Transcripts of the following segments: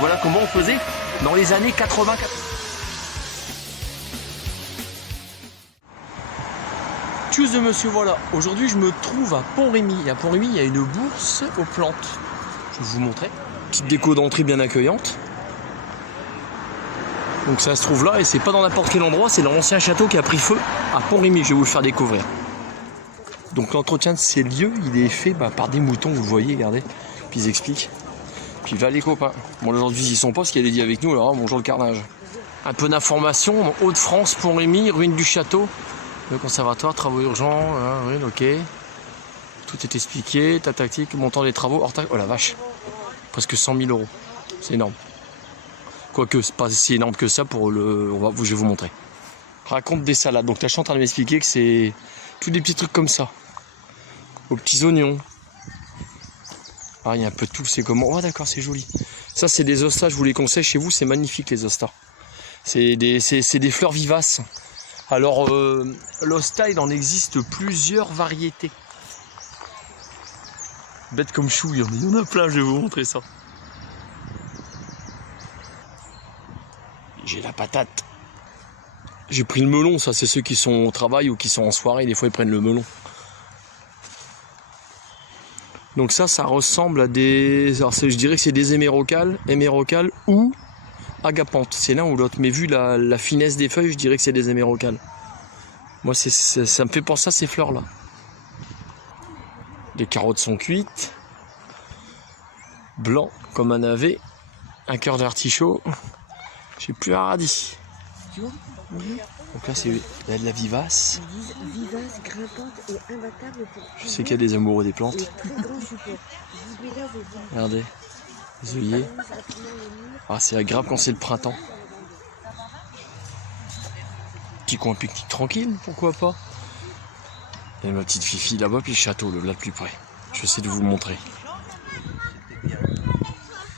Voilà comment on faisait dans les années 80. Tchuss de monsieur, voilà. Aujourd'hui, je me trouve à Pont-Rémy. À Pont-Rémy, il y a une bourse aux plantes. Je vais vous montrer. Petite déco d'entrée bien accueillante. Donc ça se trouve là, et c'est pas dans n'importe quel endroit, c'est dans l'ancien château qui a pris feu à Pont-Rémy. Je vais vous le faire découvrir. Donc l'entretien de ces lieux, il est fait par des moutons, vous le voyez, regardez. Puis ils expliquent. Puis là les copains. Bon, aujourd'hui ils y sont pas parce qu'elle est dit avec nous, alors bonjour le carnage. Un peu d'informations, Hauts-de-France, Pont-Rémy, ruine du château, le conservatoire, travaux urgents, ruine, ok. Tout est expliqué, ta tactique, montant des travaux, hors taxe. Oh la vache, presque 100 000 €. C'est énorme. Quoique c'est pas si énorme que ça pour le. Je vais vous montrer. Raconte des salades. Donc là je suis en train de m'expliquer que c'est tous des petits trucs comme ça. Aux petits oignons. Ah, il y a un peu de tout, c'est comment. Oh d'accord, c'est joli. Ça c'est des ostas, je vous les conseille chez vous, c'est magnifique les ostas. C'est des fleurs vivaces. Alors l'osta, il en existe plusieurs variétés. Bête comme chou, il y en a plein, je vais vous montrer ça. J'ai la patate. J'ai pris le melon, ça c'est ceux qui sont au travail ou qui sont en soirée, des fois ils prennent le melon. Donc ça ressemble à des... Alors je dirais que c'est des hémérocales ou agapanthes. C'est l'un ou l'autre. Mais vu la finesse des feuilles, je dirais que c'est des hémérocales. Moi, ça me fait penser à ces fleurs-là. Les carottes sont cuites. Blanc comme un navet. Un cœur d'artichaut. J'ai plus un radis. Donc là, il y a de la vivace. Vivace, grimpante et imbattable pour... Je sais qu'il y a des amoureux des plantes. Regardez, les œillets. Ah, c'est agréable quand c'est le printemps. Petit coin pique-nique tranquille, pourquoi pas. Il y a ma petite Fifi là-bas, puis le château, là plus près. Je vais essayer de vous le montrer.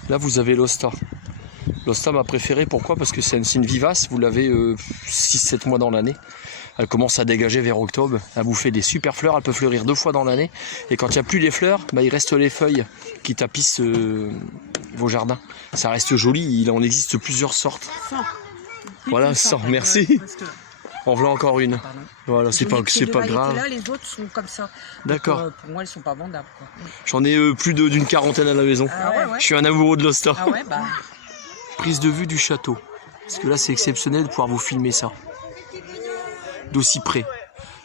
Là, vous avez l'Osta. L'Osta m'a préféré, pourquoi? Parce que c'est une vivace, vous l'avez 6-7 mois dans l'année. Elle commence à dégager vers octobre, à bouffer des super fleurs, elle peut fleurir 2 fois dans l'année. Et quand il n'y a plus les fleurs, bah, il reste les feuilles qui tapissent vos jardins. Ça reste joli, il en existe plusieurs sortes. 100. Voilà, 100, merci. En voilà encore une. Pardon. Voilà, c'est pas grave. Là, les autres sont comme ça. D'accord. Pour moi, elles sont pas vendables. J'en ai plus d'une quarantaine à la maison. Ah ouais, ouais. Je suis un amoureux de l'Osta. Ah ouais, bah... Prise de vue du château. Parce que là, c'est exceptionnel de pouvoir vous filmer ça. D'aussi près.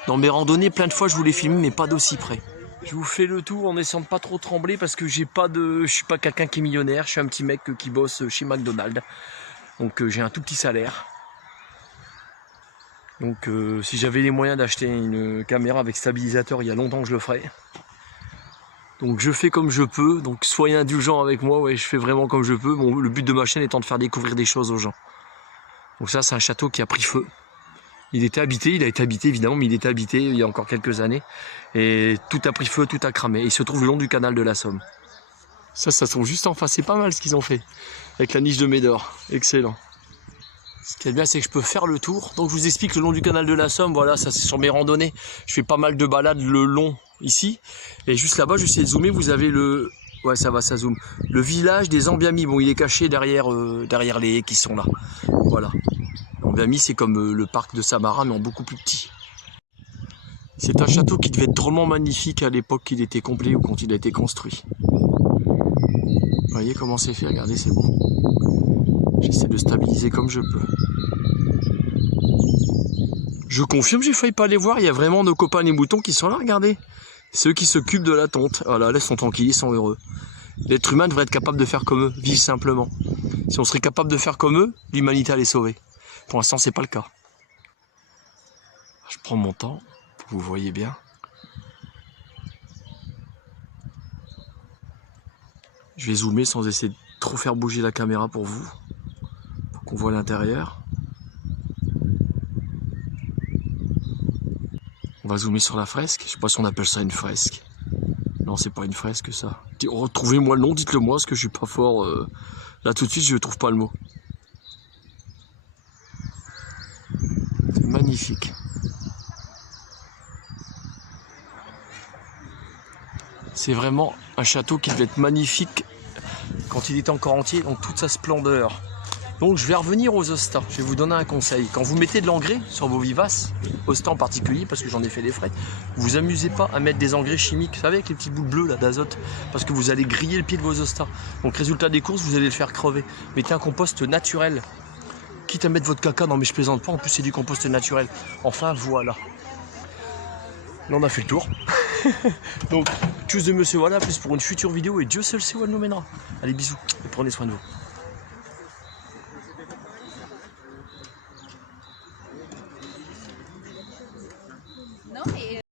Dans mes randonnées, plein de fois, je voulais filmer, mais pas d'aussi près. Je vous fais le tour en essayant de pas trop trembler parce que je suis pas quelqu'un qui est millionnaire. Je suis un petit mec qui bosse chez McDonald's. Donc j'ai un tout petit salaire. Donc si j'avais les moyens d'acheter une caméra avec stabilisateur, il y a longtemps que je le ferais. Donc je fais comme je peux, donc soyez indulgents avec moi, ouais, je fais vraiment comme je peux. Bon, le but de ma chaîne étant de faire découvrir des choses aux gens. Donc ça, c'est un château qui a pris feu. Il était habité, il a été habité évidemment, mais il était habité il y a encore quelques années. Et tout a pris feu, tout a cramé. Et il se trouve le long du canal de la Somme. Ça se trouve juste en face, c'est pas mal ce qu'ils ont fait. Avec la niche de Médor, excellent. Ce qui est bien, c'est que je peux faire le tour. Donc je vous explique le long du canal de la Somme, voilà, ça c'est sur mes randonnées. Je fais pas mal de balades le long ici. Et juste là-bas, je vais essayer de zoomer, vous avez le... Ouais, ça va, ça zoome. Le village des Ambiamis, bon, il est caché derrière les haies qui sont là. Voilà. Ambiamis, c'est comme le parc de Samarin, mais en beaucoup plus petit. C'est un château qui devait être drôlement magnifique à l'époque qu'il était complet ou quand il a été construit. Vous voyez comment c'est fait, regardez, c'est beau. J'essaie de stabiliser comme je peux. Je confirme, j'ai failli pas les voir, il y a vraiment nos copains les moutons qui sont là, regardez. Ceux qui s'occupent de la tonte. Voilà, là, ils sont tranquilles, ils sont heureux. L'être humain devrait être capable de faire comme eux, vivre simplement. Si on serait capable de faire comme eux, l'humanité allait sauver. Pour l'instant, c'est pas le cas. Je prends mon temps, pour que vous voyez bien. Je vais zoomer sans essayer de trop faire bouger la caméra pour vous. Pour qu'on voit l'intérieur. On va zoomer sur la fresque. Je sais pas si on appelle ça une fresque. Non, c'est pas une fresque ça. Retrouvez-moi le nom, dites-le moi, parce que je suis pas fort. Là tout de suite, je trouve pas le mot. C'est magnifique. C'est vraiment un château qui devait être magnifique quand il était encore entier, donc toute sa splendeur. Donc je vais revenir aux Osta, je vais vous donner un conseil. Quand vous mettez de l'engrais sur vos vivaces, Osta en particulier, parce que j'en ai fait des frais, vous amusez pas à mettre des engrais chimiques, vous savez, avec les petites boules bleues là d'azote, parce que vous allez griller le pied de vos Osta. Donc résultat des courses, vous allez le faire crever. Mettez un compost naturel. Quitte à mettre votre caca, non mais je plaisante pas, en plus c'est du compost naturel. Enfin voilà. Là on a fait le tour. Donc, tchuss de monsieur voilà, plus pour une future vidéo et Dieu seul sait où elle nous mènera. Allez bisous et prenez soin de vous.